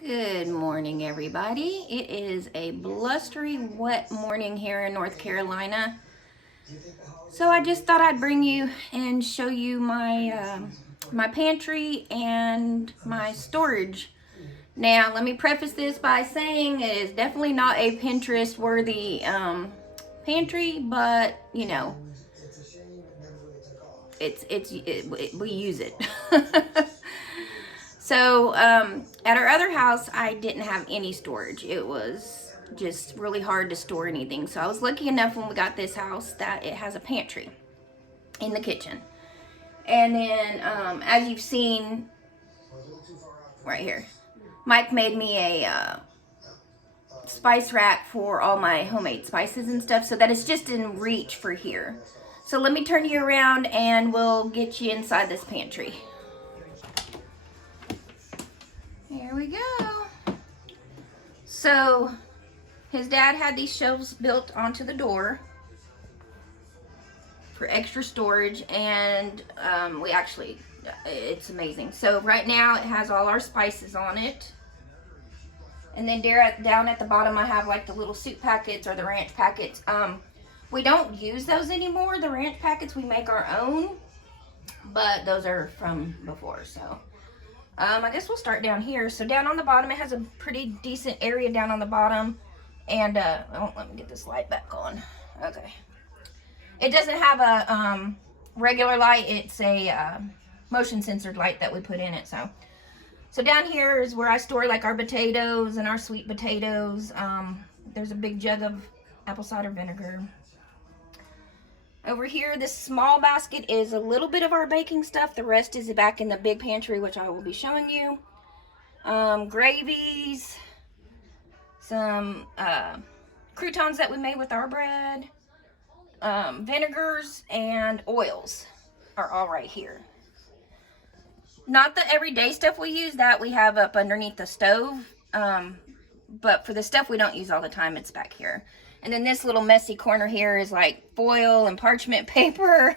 Good morning, everybody. It is a blustery, wet morning here in North Carolina. So I just thought I'd bring you and show you my pantry and my storage. Now, let me preface this by saying it is definitely not a Pinterest-worthy pantry, but you know, we use it. So at our other house, I didn't have any storage. It was just really hard to store anything. So I was lucky enough when we got this house that it has a pantry in the kitchen. And then as you've seen right here, Mike made me a spice rack for all my homemade spices and stuff so that it's just in reach for here. So let me turn you around and we'll get you inside this pantry. Here we go. So his dad had these shelves built onto the door for extra storage, and it's amazing. So right now it has all our spices on it. And then down at the bottom I have like the little soup packets or the ranch packets. We don't use those anymore. The ranch packets, we make our own, but those are from before, so. I guess we'll start down here. So down on the bottom, it has a pretty decent area down on the bottom. And, oh, let me get this light back on. Okay. It doesn't have a regular light. It's a motion censored light that we put in it. So down here is where I store like our potatoes and our sweet potatoes. There's a big jug of apple cider vinegar. Over here, this small basket is a little bit of our baking stuff. The rest is back in the big pantry, which I will be showing you. Gravies, some croutons that we made with our bread, vinegars, and oils are all right here. Not the everyday stuff we use, that we have up underneath the stove. But for the stuff we don't use all the time, it's back here. And then this little messy corner here is like foil and parchment paper.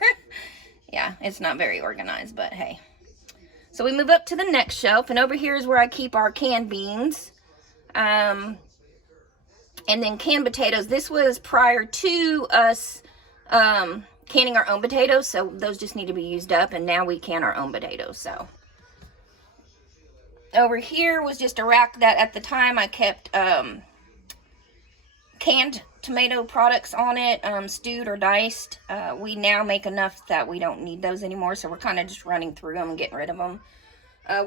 Yeah, it's not very organized, but hey. So we move up to the next shelf, and over here is where I keep our canned beans. And then canned potatoes. This was prior to us canning our own potatoes, so those just need to be used up, and now we can our own potatoes, so. Over here was just a rack that at the time I kept canned tomato products on it, stewed or diced. We now make enough that we don't need those anymore, so we're kind of just running through them and getting rid of them.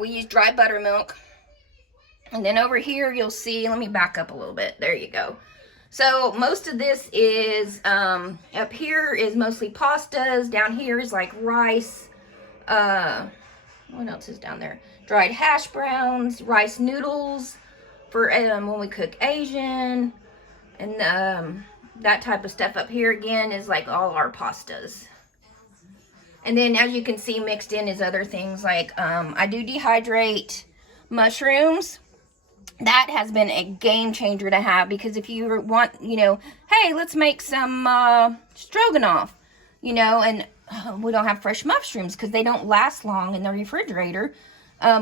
We use dry buttermilk. And then over here you'll see, let me back up a little bit. There you go. So most of this is, up here is mostly pastas. Down here is like rice. What else is down there? Dried hash browns, rice noodles for when we cook Asian. And that type of stuff up here again is like all our pastas. And then as you can see, mixed in is other things like I do dehydrate mushrooms. That has been a game changer to have, because if you want, you know, hey, let's make some stroganoff, you know, and we don't have fresh mushrooms because they don't last long in the refrigerator.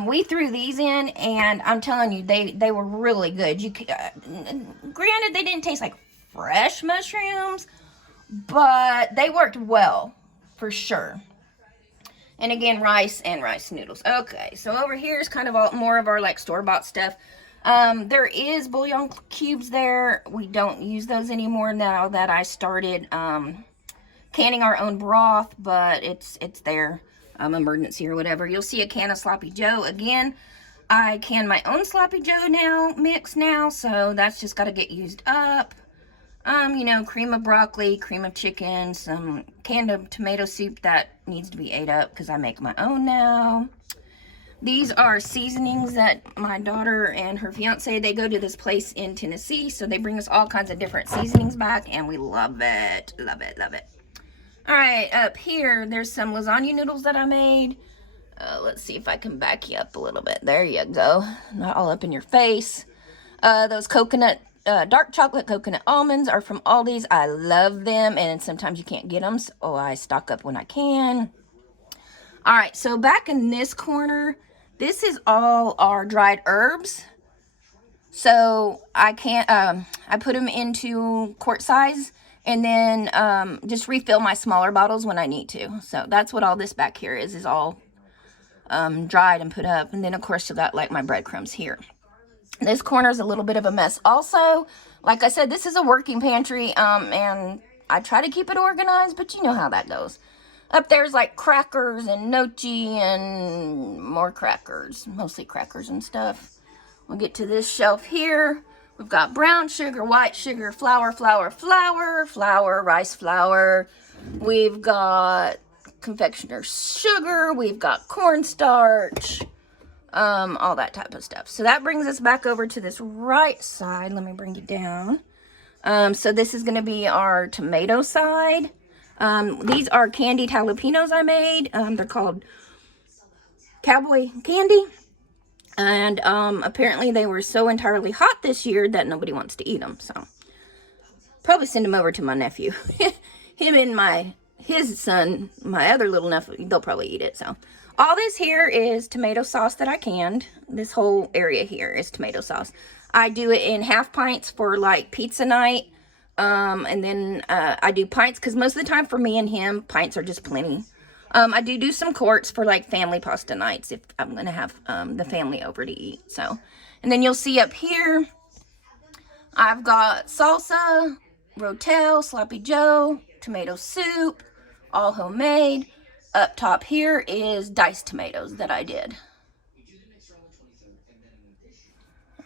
We threw these in, and I'm telling you, they were really good. Granted, they didn't taste like fresh mushrooms, but they worked well, for sure. And again, rice and rice noodles. Okay, so over here is kind of more of our like store-bought stuff. There is bouillon cubes there. We don't use those anymore now that I started canning our own broth, but it's there. Emergency or whatever. You'll see a can of Sloppy Joe. Again, I can my own Sloppy Joe mix now, so that's just got to get used up. You know, cream of broccoli, cream of chicken, some canned tomato soup that needs to be ate up because I make my own now. These are seasonings that my daughter and her fiance, they go to this place in Tennessee, so they bring us all kinds of different seasonings back, and we love it. Love it, love it. All right, up here, there's some lasagna noodles that I made. Let's see if I can back you up a little bit. There you go. Not all up in your face. Those coconut, dark chocolate coconut almonds are from Aldi's. I love them, and sometimes you can't get them, so I stock up when I can. All right, so back in this corner, this is all our dried herbs. So I can't, I put them into quart size, and then just refill my smaller bottles when I need to. So that's what all this back here is all dried and put up. And then of course you got like my breadcrumbs here. This corner is a little bit of a mess. Also, like I said, this is a working pantry, and I try to keep it organized, but you know how that goes. Up there's like crackers and nochi and more crackers, mostly crackers and stuff. We'll get to this shelf here. We've got brown sugar, white sugar, flour, rice flour. We've got confectioner's sugar. We've got cornstarch, all that type of stuff. So that brings us back over to this right side. Let me bring you down. So this is going to be our tomato side. These are candied jalapenos I made. They're called Cowboy Candy. And apparently they were so entirely hot this year that nobody wants to eat them. So probably send them over to my nephew. Him and his son, my other little nephew, they'll probably eat it. So all this here is tomato sauce that I canned. This whole area here is tomato sauce. I do it in half pints for like pizza night. And then I do pints because most of the time for me and him, pints are just plenty. I do some quarts for like family pasta nights if I'm going to have the family over to eat. So, and then you'll see up here, I've got salsa, rotel, sloppy joe, tomato soup, all homemade. Up top here is diced tomatoes that I did.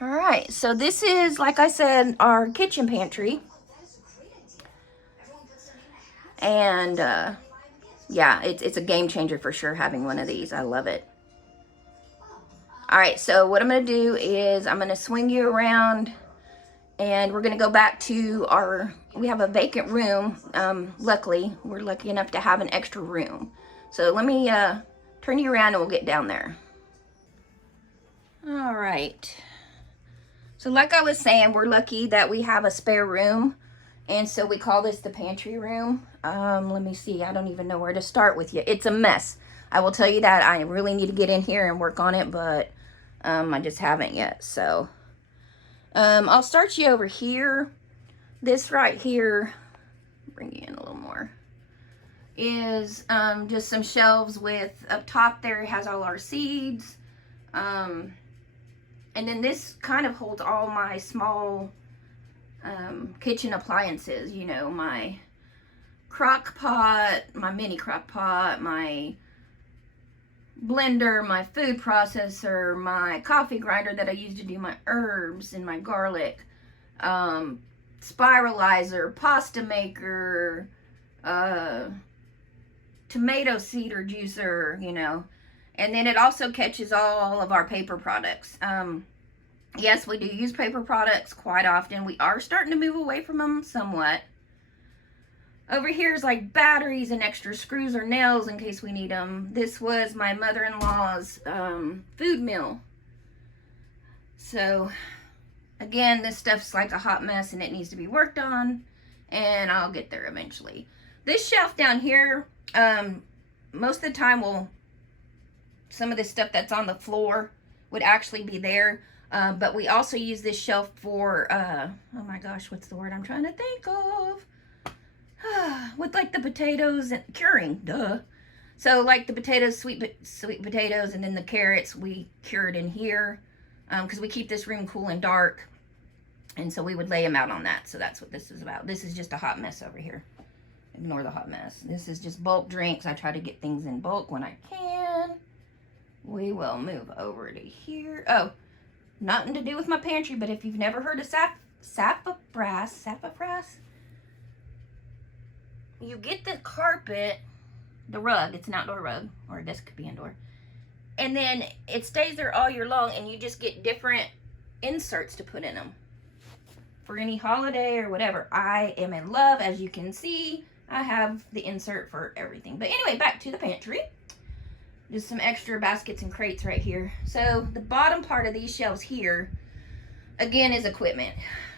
All right, so this is, like I said, our kitchen pantry. And yeah, it's a game changer for sure having one of these. I love it. All right, so what I'm going to do is I'm going to swing you around, and we're going to go back to we have a vacant room. Luckily, we're lucky enough to have an extra room. So let me turn you around and we'll get down there. All right. So like I was saying, we're lucky that we have a spare room. And so we call this the pantry room. Let me see. I don't even know where to start with you. It's a mess. I will tell you that. I really need to get in here and work on it, but I just haven't yet. So I'll start you over here. This right here, bring you in a little more, is just some shelves with, up top there, it has all our seeds. And then this kind of holds all my small kitchen appliances, you know, my crock pot, my mini crock pot, my blender, my food processor, my coffee grinder that I use to do my herbs and my garlic, spiralizer, pasta maker, tomato seeder juicer, you know. And then it also catches all of our paper products. Yes, we do use paper products quite often. We are starting to move away from them somewhat. Over here is like batteries and extra screws or nails in case we need them. This was my mother-in-law's food mill. So, again, this stuff's like a hot mess and it needs to be worked on. And I'll get there eventually. This shelf down here, most of the time some of the stuff that's on the floor would actually be there. But we also use this shelf for, oh my gosh, what's the word I'm trying to think of? With like the potatoes and curing, duh. So like the potatoes, sweet potatoes, and then the carrots we cured in here because we keep this room cool and dark. And so we would lay them out on that. So that's what this is about. This is just a hot mess over here. Ignore the hot mess. This is just bulk drinks. I try to get things in bulk when I can. We will move over to here. Oh, nothing to do with my pantry, but if you've never heard of sassafras, you get the carpet, the rug, it's an outdoor rug, or this could be indoor, and then it stays there all year long, and you just get different inserts to put in them for any holiday or whatever. I am in love. As you can see, I have the insert for everything. But anyway, back to the pantry. Just some extra baskets and crates right here. So the bottom part of these shelves here, again, is equipment.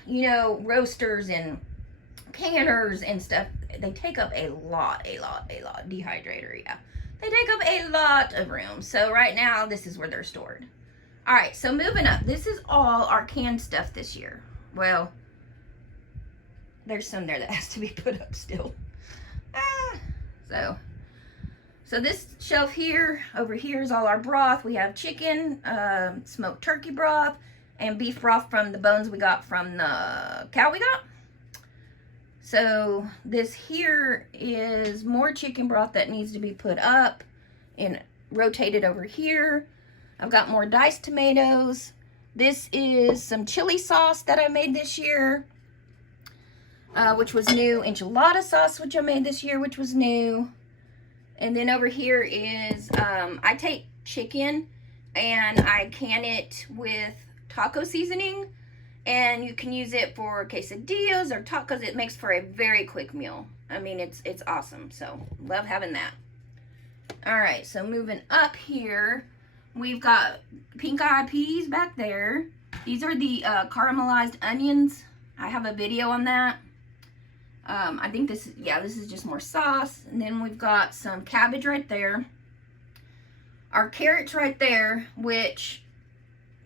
You know, roasters and canners and stuff. They take up a lot. Dehydrator, yeah. They take up a lot of room. So right now, this is where they're stored. All right, so moving up. This is all our canned stuff this year. Well, there's some there that has to be put up still. So this shelf here, over here is all our broth. We have chicken, smoked turkey broth, and beef broth from the bones we got from the cow we got. So this here is more chicken broth that needs to be put up and rotated over here. I've got more diced tomatoes. This is some chili sauce that I made this year, which was new. Enchilada sauce, which I made this year, which was new. And then over here is, I take chicken and I can it with taco seasoning. And you can use it for quesadillas or tacos. It makes for a very quick meal. I mean, it's awesome. So, love having that. All right, so moving up here, we've got pink-eyed peas back there. These are the caramelized onions. I have a video on that. I think this is just more sauce. And then we've got some cabbage right there. Our carrots right there, which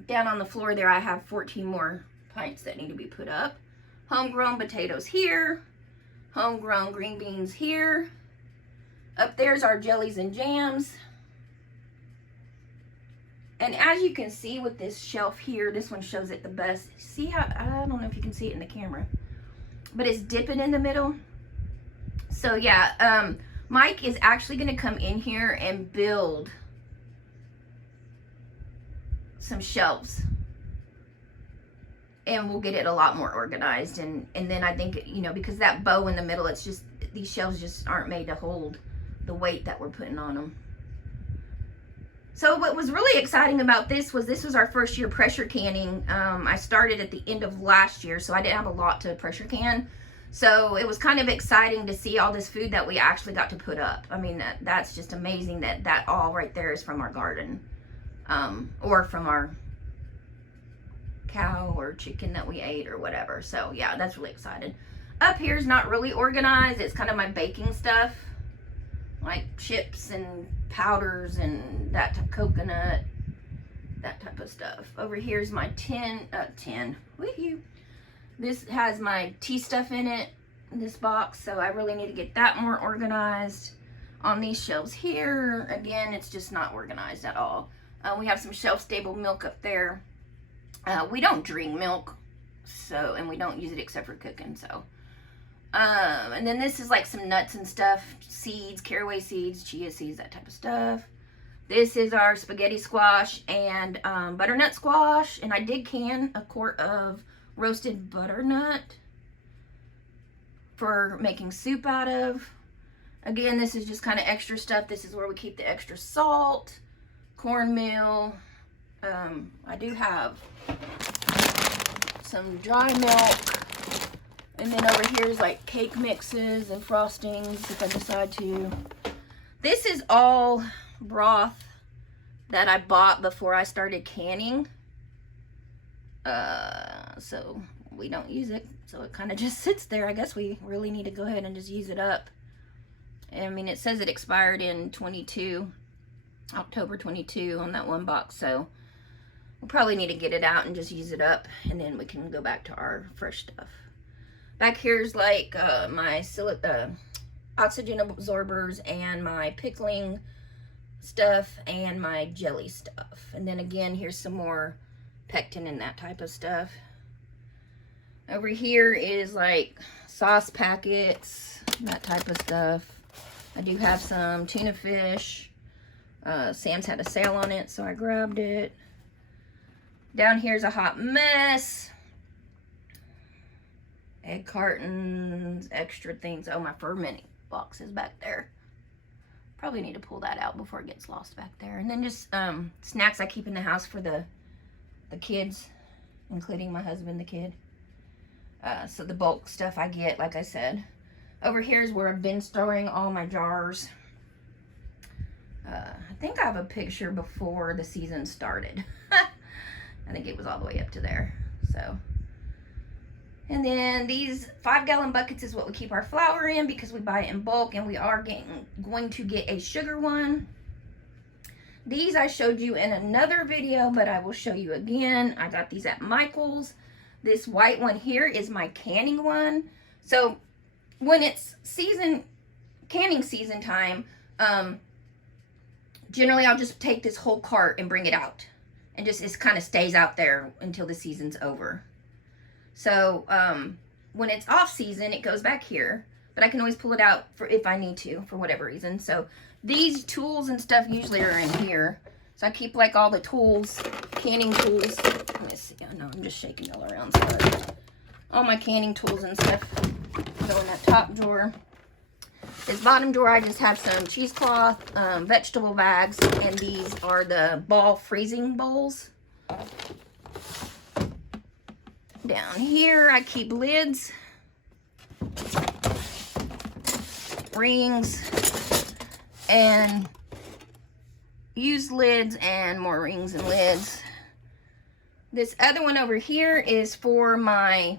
down on the floor there, I have 14 more pints that need to be put up. Homegrown potatoes here. Homegrown green beans here. Up there's our jellies and jams. And as you can see with this shelf here, this one shows it the best. See how, I don't know if you can see it in the camera, but it's dipping in the middle. So yeah, Mike is actually going to come in here and build some shelves. And we'll get it a lot more organized. And then I think, you know, because that bow in the middle, it's just, these shelves just aren't made to hold the weight that we're putting on them. So what was really exciting about this was our first year pressure canning. I started at the end of last year, so I didn't have a lot to pressure can. So it was kind of exciting to see all this food that we actually got to put up. I mean, that's just amazing that all right there is from our garden, or from our cow or chicken that we ate or whatever. So yeah, that's really exciting. Up here is not really organized. It's kind of my baking stuff, like chips and powders and that type, coconut, that type of stuff. Over here's my tin. Woohoo! This has my tea stuff in it, this box, so I really need to get that more organized. On these shelves here, again, it's just not organized at all. We have some shelf-stable milk up there. We don't drink milk, so, and we don't use it except for cooking, so. And then this is like some nuts and stuff, seeds, caraway seeds, chia seeds, that type of stuff. This is our spaghetti squash and butternut squash, and I did can a quart of roasted butternut for making soup out of. Again, this is just kind of extra stuff. This is where we keep the extra salt, cornmeal. I do have some dry milk. And then over here is like cake mixes and frostings if I decide to. This is all broth that I bought before I started canning. So we don't use it. So it kind of just sits there. I guess we really need to go ahead and just use it up. I mean, it says it expired in October 22 on that one box. So we'll probably need to get it out and just use it up. And then we can go back to our fresh stuff. Back here's like my oxygen absorbers and my pickling stuff and my jelly stuff. And then again, here's some more pectin and that type of stuff. Over here is like sauce packets, that type of stuff. I do have some tuna fish. Sam's had a sale on it, so I grabbed it. Down here's a hot mess. Egg cartons, extra things. Oh, my fermenting box is back there. Probably need to pull that out before it gets lost back there. And then just snacks I keep in the house for the kids, including my husband, the kid. So the bulk stuff I get, like I said. Over here is where I've been storing all my jars. I think I have a picture before the season started. I think it was all the way up to there. So. And then these 5-gallon buckets is what we keep our flour in because we buy it in bulk, and we are going to get a sugar one. These I showed you in another video, but I will show you again. I got these at Michael's. This white one here is my canning one. So when it's canning season time, generally I'll just take this whole cart and bring it out. And just, it kind of stays out there until the season's over. So when it's off season, it goes back here. But I can always pull it out for if I need to, for whatever reason. So these tools and stuff usually are in here. So I keep like all the tools, canning tools. Let me see. Oh no, I'm just shaking it all around. Sorry. All my canning tools and stuff go in that top drawer. This bottom drawer, I just have some cheesecloth, vegetable bags, and these are the ball freezing bowls. Down here, I keep lids, rings, and used lids, and more rings and lids. This other one over here is for my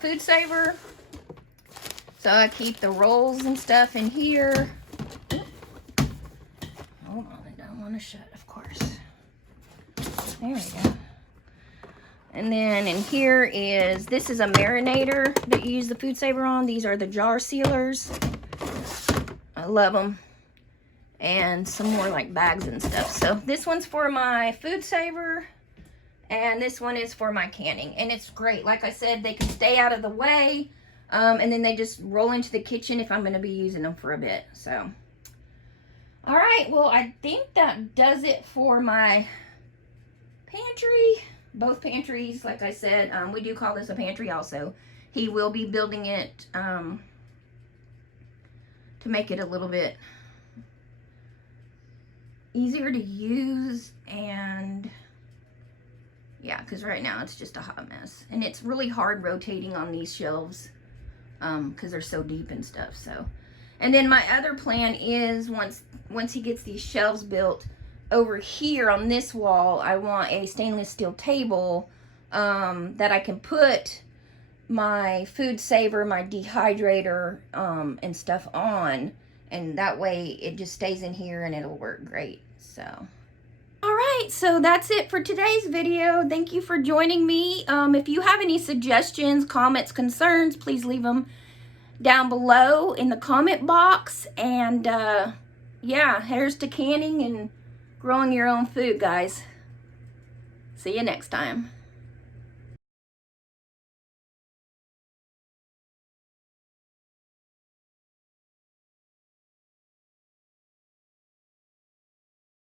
food saver. So I keep the rolls and stuff in here. Hold on, I don't want to shut, of course. There we go. And then in here is, this is a marinator that you use the food saver on. These are the jar sealers. I love them. And some more like bags and stuff. So this one's for my food saver. And this one is for my canning. And it's great. Like I said, they can stay out of the way. And then they just roll into the kitchen if I'm going to be using them for a bit. So, all right. Well, I think that does it for my pantry. Both pantries, like I said, we do call this a pantry also. He will be building it to make it a little bit easier to use. And yeah, because right now it's just a hot mess. And it's really hard rotating on these shelves. Because they're so deep and stuff. So, and then my other plan is once he gets these shelves built, over here on this wall I want a stainless steel table that I can put my food saver, my dehydrator, and stuff on, and that way it just stays in here and it'll work great. So all right, so that's it for today's video. Thank you for joining me. If you have any suggestions, comments, concerns, please leave them down below in the comment box. And yeah, here's to canning and growing your own food, guys. See you next time.